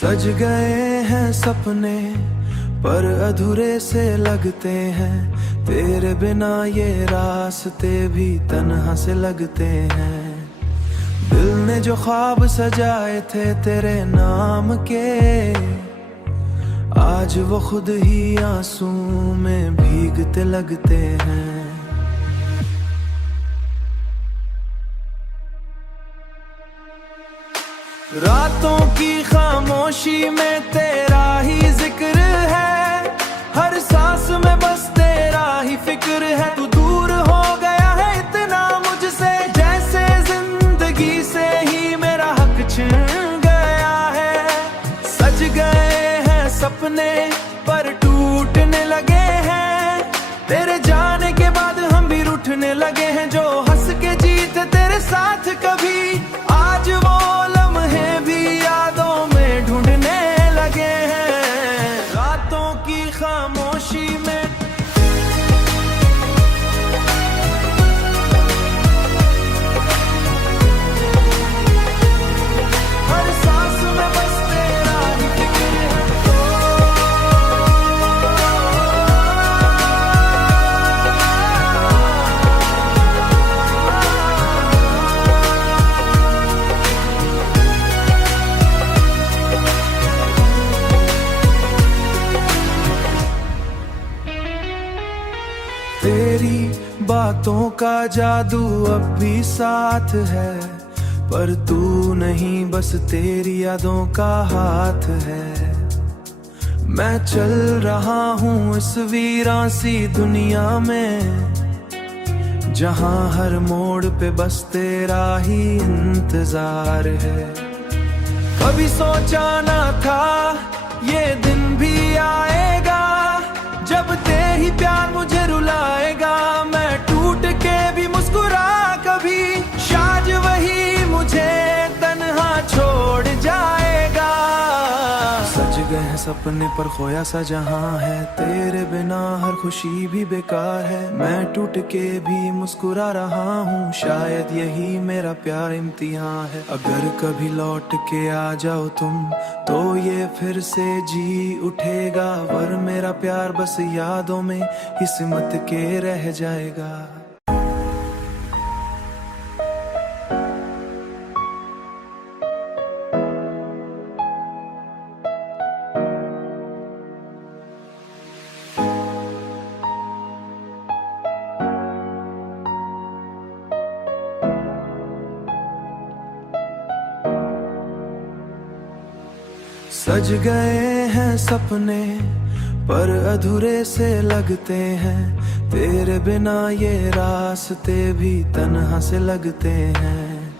सज गए हैं सपने पर अधूरे से लगते हैं, तेरे बिना ये रास्ते भी तन्हा से लगते हैं। दिल ने जो ख्वाब सजाए थे तेरे नाम के, आज वो खुद ही आंसू में भीगते लगते हैं। रातों की खामोशी में तेरा ही जिक्र है, हर सांस में बस तेरा ही फिक्र है। तू दूर हो गया है इतना मुझसे, जैसे जिंदगी से ही मेरा हक छिन गया है। सज गए हैं सपने पर टूटने लगे हैं, तेरे जाने के बाद हम भी रूठने लगे हैं। जो हंस के जीते तेरे साथ कभी, आज वो लम्हे भी यादों में ढूंढने लगे हैं। रातों की खामोशी में हर सांस में बस तेरा ही फिक्र है। तेरी बातों का जादू अब भी साथ है, पर तू नहीं बस तेरी यादों का हाथ है। मैं चल रहा हूँ इस वीरान सी दुनिया में, जहाँ हर मोड़ पे बस तेरा ही इंतजार है। कभी सोचा ना था ये दिन भी आएगा, जब तेरी प्यार मुझे रुलाएगा। मैं टूट के भी मुस्कुरा कभी, शायद वही मुझे तन्हा छोड़ जाएगा। सज गए हैं सपने पर खोया सा जहां है, तेरे बिना हर खुशी भी बेकार है। मैं टूट के भी मुस्कुरा रहा हूँ, शायद यही मेरा प्यार इम्तिहान है। अगर कभी लौट के आ जाओ तुम, तो ये फिर से जी उठेगा। वर मेरा प्यार बस यादों में ही सिमट के रह जाएगा। सज गए हैं सपने पर अधूरे से लगते हैं, तेरे बिना ये रास्ते भी तन्हा से लगते हैं।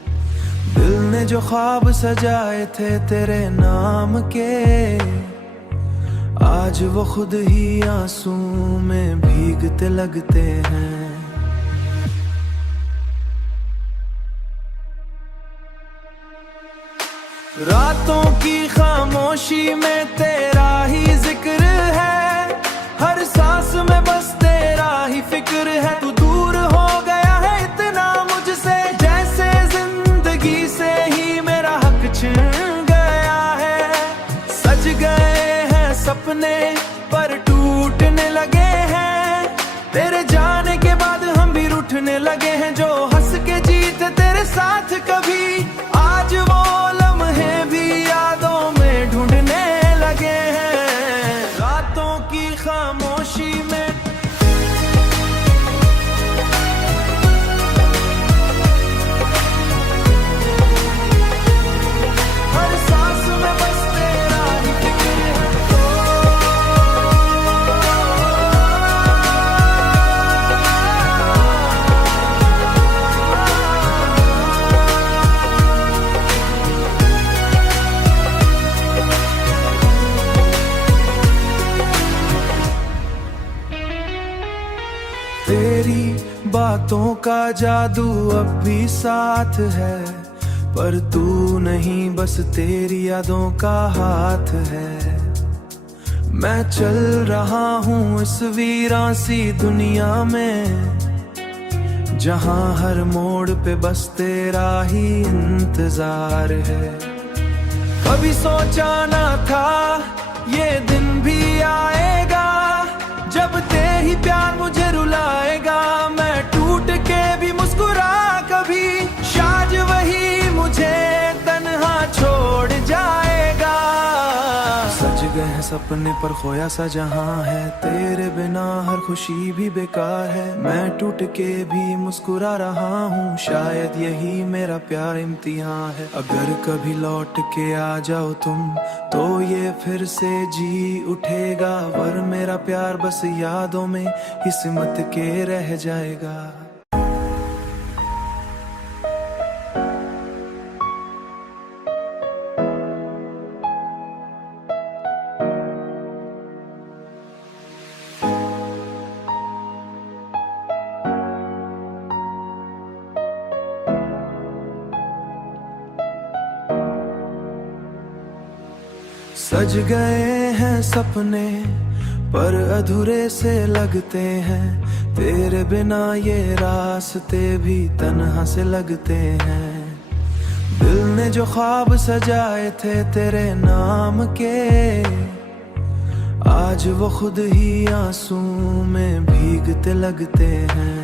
दिल ने जो ख्वाब सजाए थे तेरे नाम के, आज वो खुद ही आंसू में भीगते लगते हैं। रातों की खामोशी में तेरा ही जिक्र है, हर सांस में बस तेरा ही फिक्र है। तू दूर हो गया है इतना मुझसे, जैसे जिंदगी से ही मेरा हक छिन गया है। सज गए हैं सपने पर टूटने लगे हैं, तेरे जाने के बाद हम भी रूठने लगे हैं। जो हंस के जीते तेरे साथ कभी, आज वो लम्हे भी यादों में ढूंढने लगे हैं। रातों की खामोशी में हर सांस में बस तेरा ही फिक्र है। तेरी बातों का जादू अब भी साथ है, पर तू नहीं बस तेरी यादों का हाथ है। मैं चल रहा हूँ इस वीरान सी दुनिया में, जहाँ हर मोड़ पे बस तेरा ही इंतजार है। कभी सोचा ना था ये दिन भी आएगा, जब तेरी प्यार मुझे रुलाएगा। मैं टूट के भी मुस्कुरा कभी, शायद वही मुझे तन्हा छोड़ जाएगा। सज गए हैं सपने पर खोया सा जहां है, तेरे बिना हर खुशी भी बेकार है। मैं टूट के भी मुस्कुरा रहा हूँ, शायद यही मेरा प्यार इम्तिहान है। अगर कभी लौट के आ जाओ तुम तो ये फिर से जी उठेगा, वर मेरा प्यार बस यादों में ही सिमट के रह जाएगा। सज गए हैं सपने पर अधूरे से लगते हैं, तेरे बिना ये रास्ते भी तन्हा से लगते हैं। दिल ने जो ख्वाब सजाए थे तेरे नाम के, आज वो खुद ही आंसू में भीगते लगते हैं।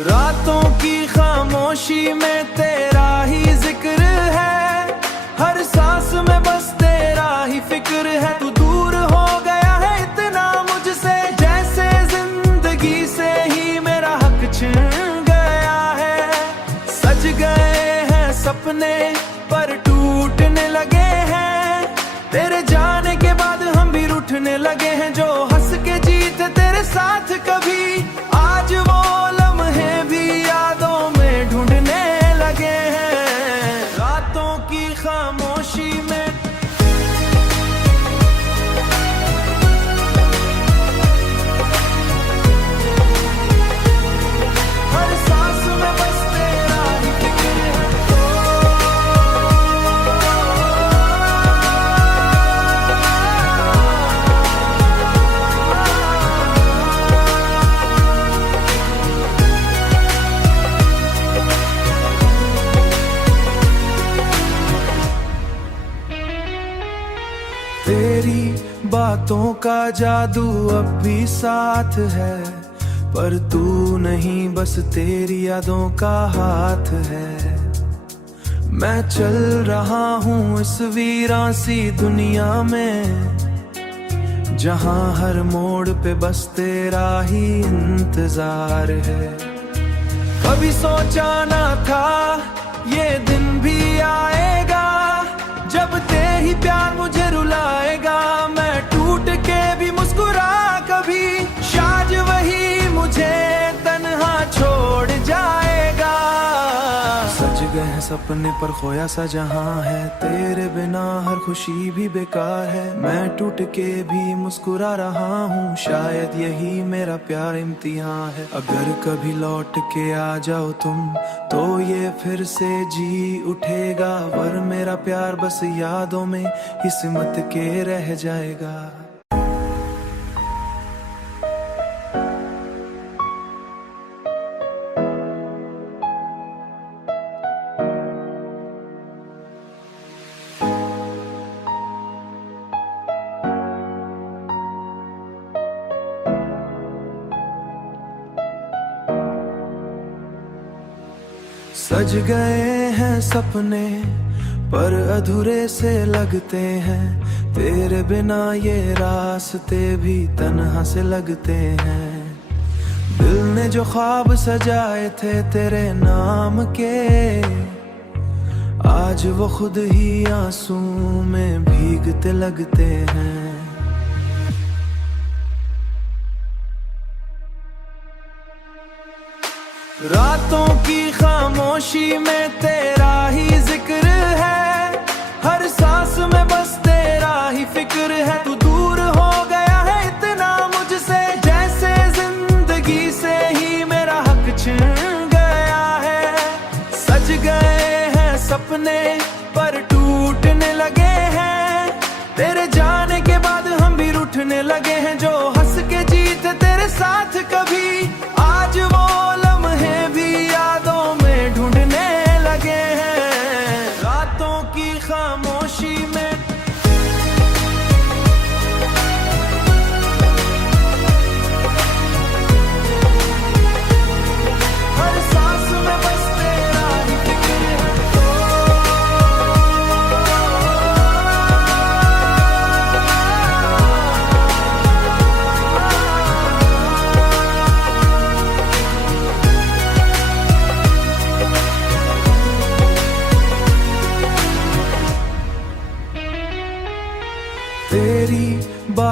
रातों की खामोशी में तेरा ही जिक्र है, हर सांस में बस तेरा ही फिक्र है। तू दूर हो गया है इतना मुझसे, जैसे जिंदगी से ही मेरा हक छिन गया है। सज गए हैं सपने पर टूटने लगे हैं, तेरे जाने के बाद हम भी रूठने लगे हैं। जो हंस के जीते तेरे साथ कभी, आज वो लम्हे भी यादों में ढूंढने लगे हैं। रातों की खामोशी में हर सांस में बस तेरा ही फिक्र है। तेरी बातों का जादू अब भी साथ है, पर तू नहीं बस तेरी यादों का हाथ है। मैं चल रहा हूँ इस वीरान सी दुनिया में, जहाँ हर मोड़ पे बस तेरा ही इंतजार है। कभी सोचा ना था ये दिन भी आएगा, जब तेरी प्यार मुझे रुलाएगा। मैं टूट के भी मुस्कुरा कभी, शायद वही मुझे तन्हा छोड़ जाएगा। सज गए हैं सपने पर खोया सा जहां है, तेरे बिना हर खुशी भी बेकार है। मैं टूट के भी मुस्कुरा रहा हूँ, शायद यही मेरा प्यार इम्तिहान है। अगर कभी लौट के आ जाओ तुम तो ये फिर से जी उठेगा, वर मेरा प्यार बस यादों में ही सिमट के रह जाएगा। सज गए हैं सपने पर अधूरे से लगते हैं, तेरे बिना ये रास्ते भी तन्हा से लगते हैं। दिल ने जो ख्वाब सजाए थे तेरे नाम के, आज वो खुद ही आंसू में भीगते लगते हैं। रातों की खामोशी में तेरा ही जिक्र है, हर सांस में बस तेरा ही फिक्र है। तू दूर हो गया है इतना मुझसे, जैसे जिंदगी से ही मेरा हक छिन गया है। सज गए हैं सपने पर टूटने लगे हैं, तेरे जाने के बाद हम भी रूठने लगे हैं। जो हंस के जीते तेरे साथ कभी, आज वो लम्हे भी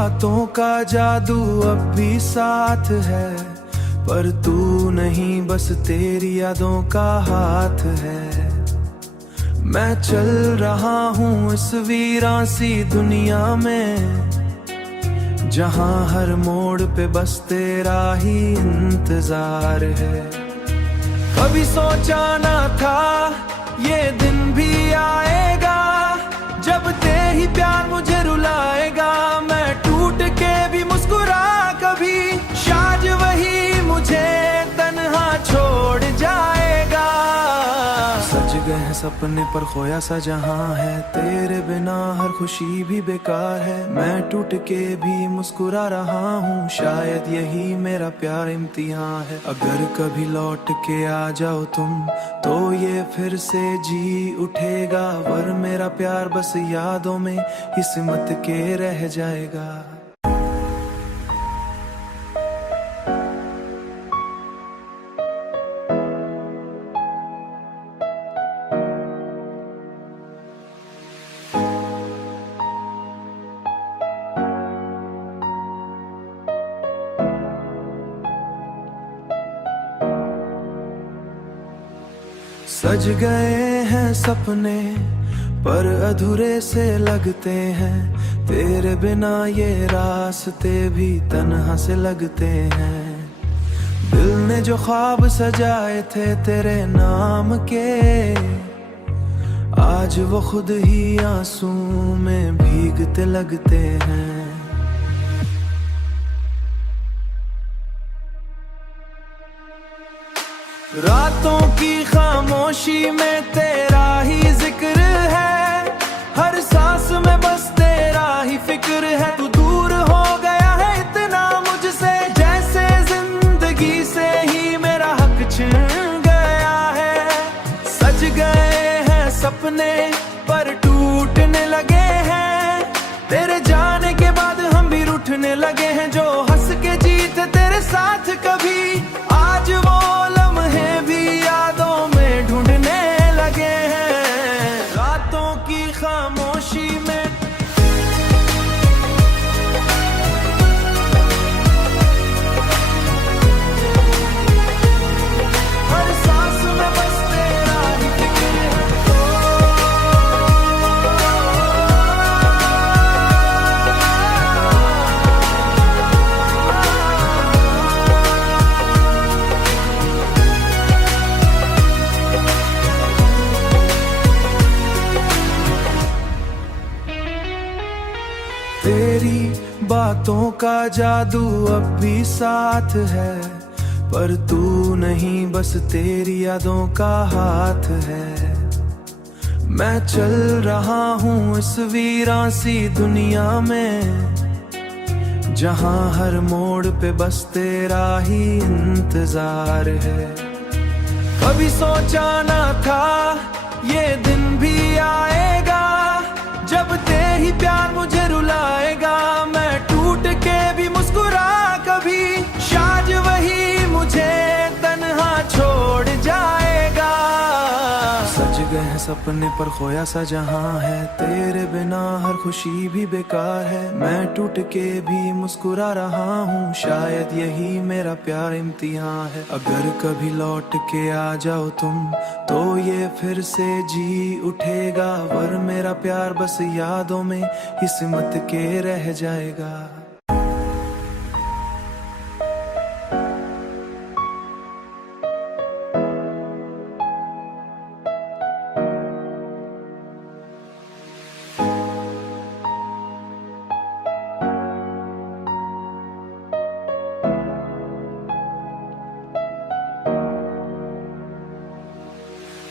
बातों का जादू अब भी साथ है, पर तू नहीं बस तेरी यादों का हाथ है। मैं चल रहा हूँ इस वीरान सी दुनिया में, जहाँ हर मोड़ पे बस तेरा ही इंतजार है। कभी सोचा ना था ये दिन भी आएगा, जब तेरे ही प्यार मुझे रुलाएगा। मैं टूट के भी मुस्कुरा कभी, शायद वही मुझे तन्हा छोड़ जाएगा। सज गए हैं सपने पर खोया सा जहां है, तेरे बिना हर खुशी भी बेकार है। मैं टूट के भी मुस्कुरा रहा हूँ, शायद यही मेरा प्यार इम्तिहान है। अगर कभी लौट के आ जाओ तुम, तो ये फिर से जी उठेगा। वर मेरा प्यार बस यादों में ही सिमट के रह जाएगा। सज गए हैं सपने पर अधूरे से लगते हैं, तेरे बिना ये रास्ते भी तन्हा से लगते हैं। दिल ने जो ख्वाब सजाए थे तेरे नाम के, आज वो खुद ही आंसू में भीगते लगते हैं। रातों की खामोशी में तेरा ही जिक्र है, हर सांस में बस तेरा ही फिक्र है। तू दूर हो गया है इतना मुझसे, जैसे जिंदगी से ही मेरा हक छिन गया है। सज गए हैं सपने पर टूटने लगे हैं, तेरे जाने के बाद हम भी रूठने लगे हैं। जो हंस के जीते तेरे साथ कभी, आज वो लम्हे भी यादों में ढूंढने लगे हैं। रातों की खामोशी में हर सांस में बस तेरा ही फिक्र है। तेरी बातों का जादू अब भी साथ है, पर तू नहीं बस तेरी यादों का हाथ है। मैं चल रहा हूँ इस वीरान सी दुनिया में, जहाँ हर मोड़ पे बस तेरा ही इंतजार है। कभी सोचा ना था ये दिन भी आएगा, जब तेरे ही प्यार मुझे रुलाएगा। मैं टूट के भी मुस्कुरा कभी, शायद वही मुझे तन्हा छोड़ जाएगा। सज गए हैं सपने पर खोया सा जहां है, तेरे बिना हर खुशी भी बेकार है। मैं टूट के भी मुस्कुरा रहा हूँ, शायद यही मेरा प्यार इम्तिहान है। अगर कभी लौट के आ जाओ तुम, तो ये फिर से जी उठेगा। वर मेरा प्यार बस यादों में ही सिमट के रह जाएगा।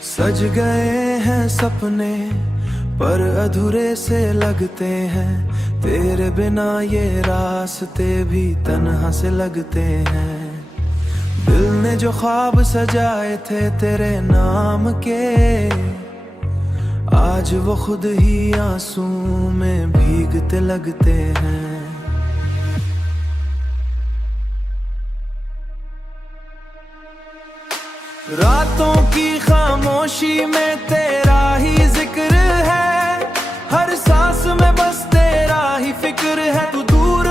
सज गए हैं सपने पर अधूरे से लगते हैं, तेरे बिना ये रास्ते भी तन्हा से लगते हैं। दिल ने जो ख्वाब सजाए थे तेरे नाम के, आज वो खुद ही आंसू में भीगते लगते हैं। रातों की खामोशी में तेरा ही जिक्र है, हर सांस में बस तेरा ही फिक्र है। तू दूर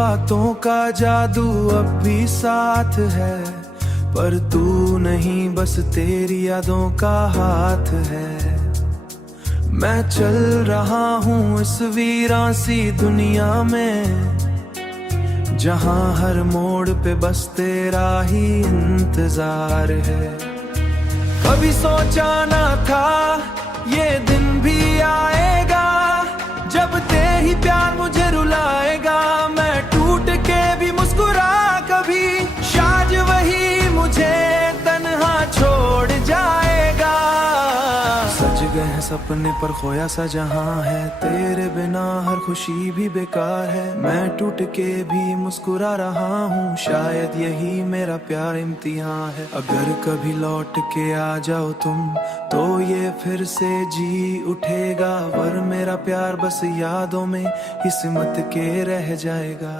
बातों का जादू अब भी साथ है, पर तू नहीं बस तेरी यादों का हाथ है। मैं चल रहा हूँ इस वीरान सी दुनिया में, जहाँ हर मोड़ पे बस तेरा ही इंतजार है। कभी सोचा ना था ये दिन भी आएगा, जब तेरे ही प्यार मुझे रुलाएगा। मैं टूट के भी मुस्कुरा कभी, शायद वही मुझे तन्हा छोड़ जाएगा। सज गए हैं सपने पर खोया सा जहां है, तेरे बिना हर खुशी भी बेकार है। मैं टूट के भी मुस्कुरा रहा हूँ, शायद यही मेरा प्यार इम्तिहान है। अगर कभी लौट के आ जाओ तुम, तो ये फिर से जी उठेगा। वर मेरा प्यार बस यादों में ही सिमट के रह जाएगा।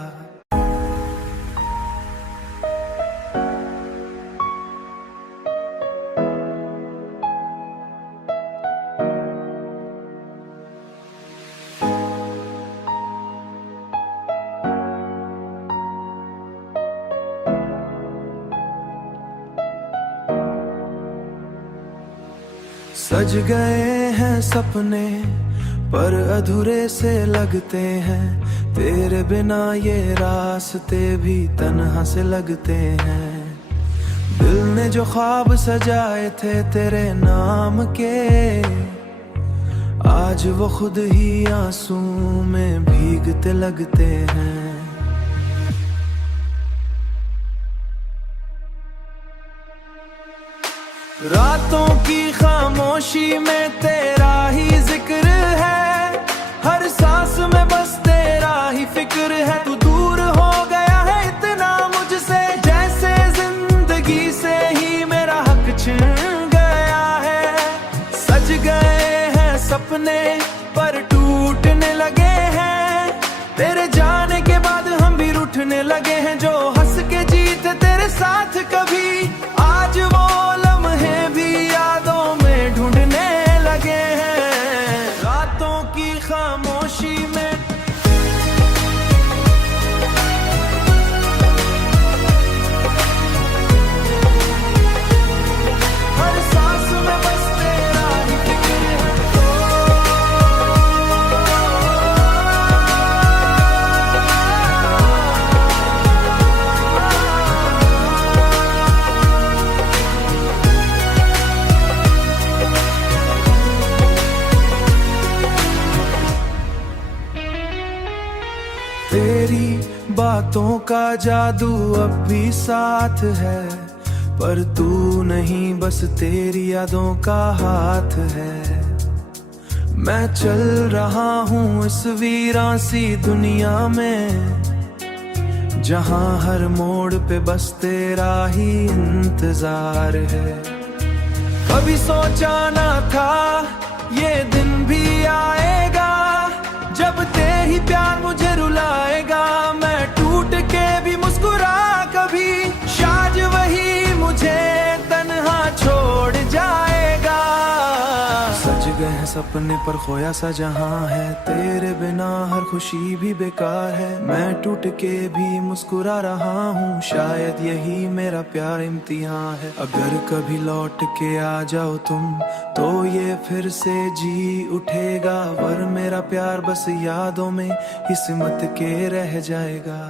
सज गए हैं सपने पर अधूरे से लगते हैं, तेरे बिना ये रास्ते भी तन्हा से लगते हैं। दिल ने जो ख्वाब सजाए थे तेरे नाम के, आज वो खुद ही आंसू में भीगते लगते हैं। रातों की खामोशी में तेरा ही जिक्र है, हर सांस में बस तेरा ही फिक्र है। तू दूर हो गया है इतना मुझसे, जैसे जिंदगी से ही मेरा हक छिन गया है। सज गए हैं सपने पर टूटने लगे हैं, तेरे जाने के बाद हम भी रूठने लगे हैं। जो हंस के जीते तेरे साथ कभी, आज वो लम्हे भी यादों में ढूंढने लगे हैं। रातों की खामोशी में हर सांस में बस तेरा ही फिक्र है। तेरी बातों का जादू अब भी साथ है, पर तू नहीं बस तेरी यादों का हाथ है। मैं चल रहा हूँ इस वीरान सी दुनिया में, जहाँ हर मोड़ पे बस तेरा ही इंतजार है। कभी सोचा ना था ये दिन भी आएगा, जब तेरे ही प्यार मुझे रुलाएगा। मैं टूट के भी मुस्कुरा कभी, शायद वही मुझे तन्हा छोड़ जाएगा। सज गए हैं सपने पर खोया सा जहां है, तेरे बिना हर खुशी भी बेकार है। मैं टूट के भी मुस्कुरा रहा हूँ, शायद यही मेरा प्यार इम्तिहान है। अगर कभी लौट के आ जाओ तुम, तो ये फिर से जी उठेगा। वर मेरा प्यार बस यादों में ही सिमट के रह जाएगा।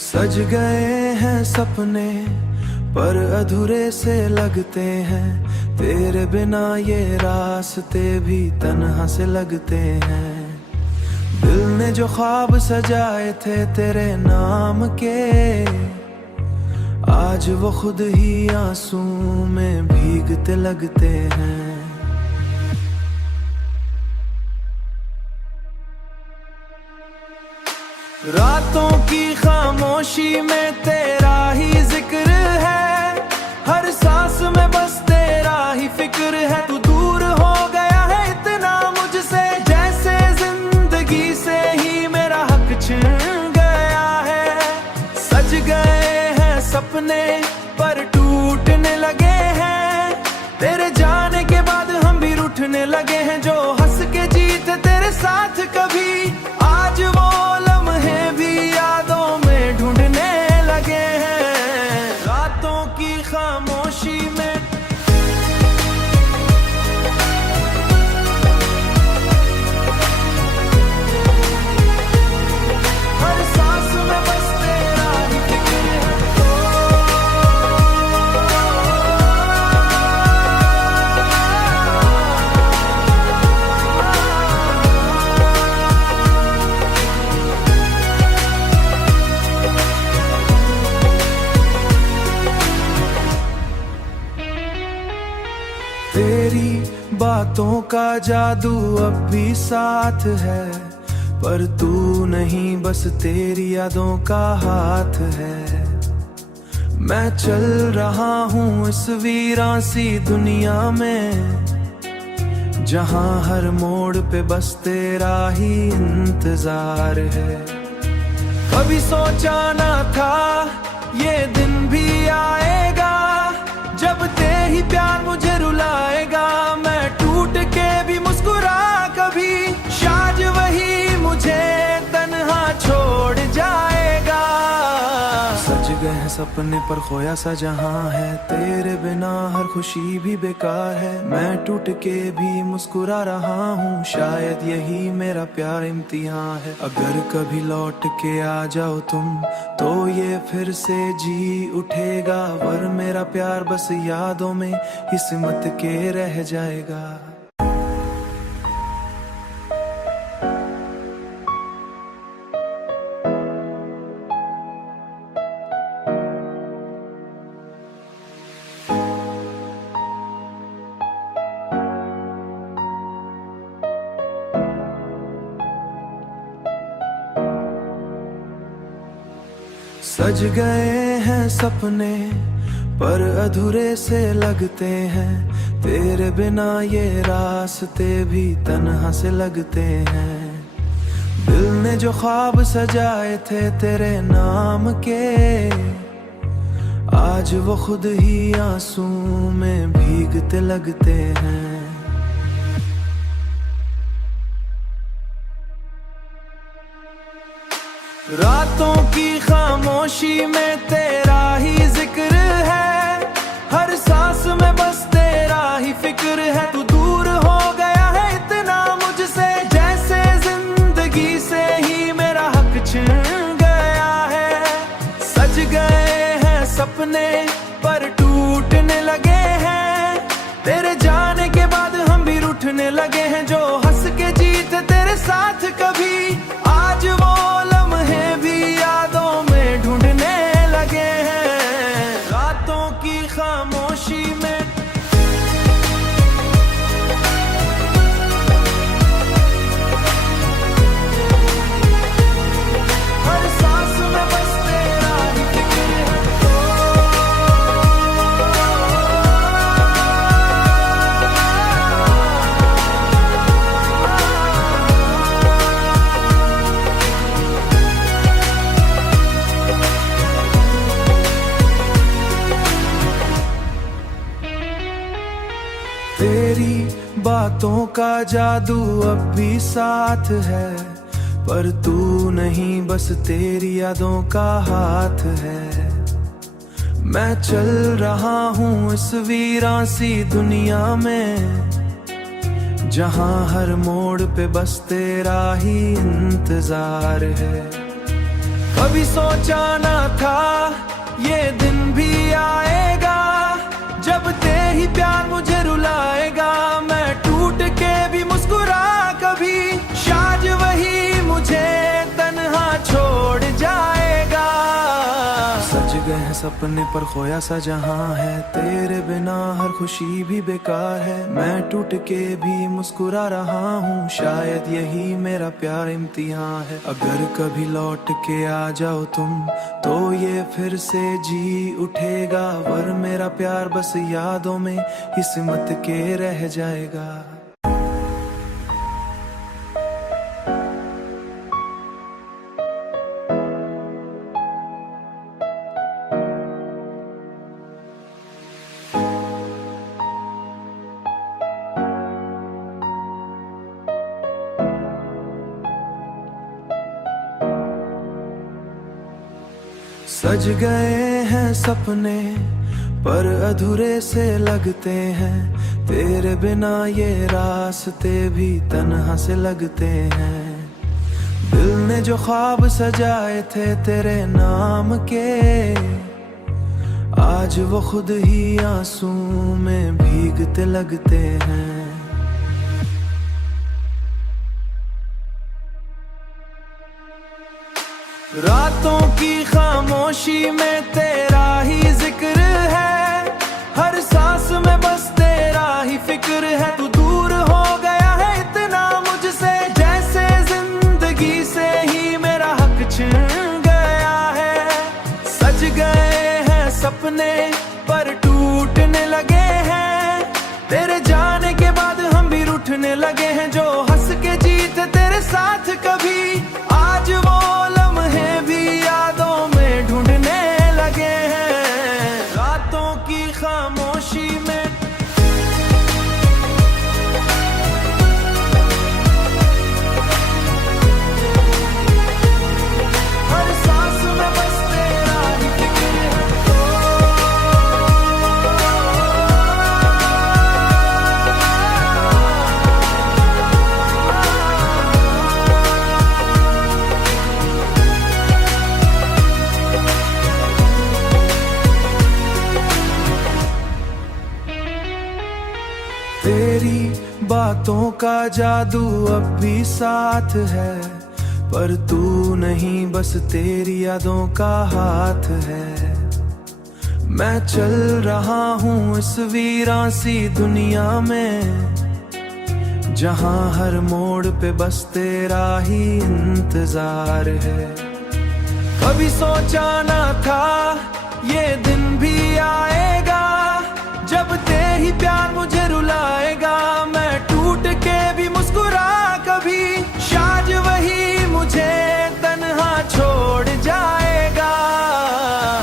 सज गए हैं सपने पर अधूरे से लगते हैं, तेरे बिना ये रास्ते भी तन्हा से लगते हैं। दिल ने जो ख्वाब सजाए थे तेरे नाम के, आज वो खुद ही आंसू में भीगते लगते हैं। रातों की खामोशी में तेरा ही जिक्र है, हर सांस में बस तेरा ही फिक्र है। तू दूर बातों का जादू अब भी साथ है, पर तू नहीं बस तेरी यादों का हाथ है। मैं चल रहा हूँ इस वीरान सी दुनिया में, जहाँ हर मोड़ पे बस तेरा ही इंतजार है। कभी सोचा ना था ये दिन भी आएगा, जब तेरे ही प्यार मुझे रुलाएगा। मैं टूट के भी मुस्कुरा कभी, शायद वही मुझे तन्हा छोड़ जाएगा। सज गए हैं सपने पर खोया सा जहां है, तेरे बिना हर खुशी भी बेकार है। मैं टूट के भी मुस्कुरा रहा हूँ, शायद यही मेरा प्यार इम्तिहान है। अगर कभी लौट के आ जाओ तुम, तो ये फिर से जी उठेगा। वर मेरा प्यार बस यादों में ही सिमट के रह जाएगा। सज गए हैं सपने पर अधूरे से लगते हैं, तेरे बिना ये रास्ते भी तन्हा से लगते हैं। दिल ने जो ख्वाब सजाए थे तेरे नाम के, आज वो खुद ही आंसू में भीगते लगते हैं। रातों की खामोशी में तेरा ही जिक्र है, हर सांस में बस तेरा ही फिक्र है। तू दूर हो गया है इतना मुझसे, जैसे जिंदगी से ही मेरा हक छिन गया है। सज गए हैं सपने पर टूटने लगे हैं, तेरे जाने के बाद हम भी रूठने लगे हैं। जो हंस के जीते तेरे साथ कभी, आज वो लम्हे भी यादों में ढूंढने लगे हैं। रातों की खामोशी में हर सांस में बस तेरा ही फिक्र है। तेरी बातों का जादू अब भी साथ है, पर तू नहीं बस तेरी यादों का हाथ है। मैं चल रहा हूँ इस वीरान सी दुनिया में, जहाँ हर मोड़ पे बस तेरा ही इंतजार है। कभी सोचा ना था ये दिन भी आएगा, जब तेरे ही प्यार मुझे रुलाएगा। मैं टूट के भी मुस्कुरा कभी, शायद वही मुझे तन्हा छोड़ जाएगा। सज गए हैं सपने पर खोया सा जहां है, तेरे बिना हर खुशी भी बेकार है। मैं टूट के भी मुस्कुरा रहा हूँ, शायद यही मेरा प्यार इम्तिहान है। अगर कभी लौट के आ जाओ तुम, तो ये फिर से जी उठेगा। वर मेरा प्यार बस यादों में ही सिमट के रह जाएगा। सज गए हैं सपने पर अधूरे से लगते हैं, तेरे बिना ये रास्ते भी तन्हा से लगते हैं। दिल ने जो ख्वाब सजाए थे तेरे नाम के, आज वो खुद ही आंसू में भीगते लगते हैं। रातों की खामोशी में तेरा ही जिक्र है, हर सांस में बस तेरा ही फिक्र है। तू दूर ढूंढने लगे हैं जो हंस के जीते तेरे साथ कभी। आज वो लम्हे भी यादों में ढूंढने लगे हैं, रातों की खामोशी में। हर सांस में बस तेरा ही फिक्र है। तेरी बातों का जादू अब भी साथ है, पर तू नहीं बस तेरी यादों का हाथ है। मैं चल रहा हूँ इस वीरान सी दुनिया में, जहाँ हर मोड़ पे बस तेरा ही इंतजार है। कभी सोचा ना था ये दिन भी आएगा, जब तेरे ही प्यार मुझे रुलाएगा। मैं टूट के भी मुस्कुरा कभी, शायद वही मुझे तन्हा छोड़ जाएगा।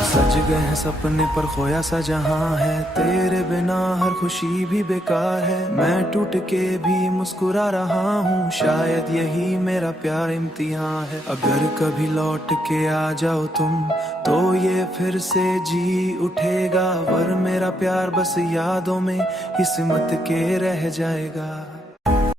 सज गए हैं सपने पर खोया सा जहां है, तेरे बिना हर खुशी भी बेकार है। मैं टूट के भी मुस्कुरा रहा हूँ, शायद यही मेरा प्यार इम्तिहान है। अगर कभी लौट के आ जाओ तुम तो ये फिर से जी उठेगा, वर मेरा प्यार बस यादों में ही सिमट के रह जाएगा।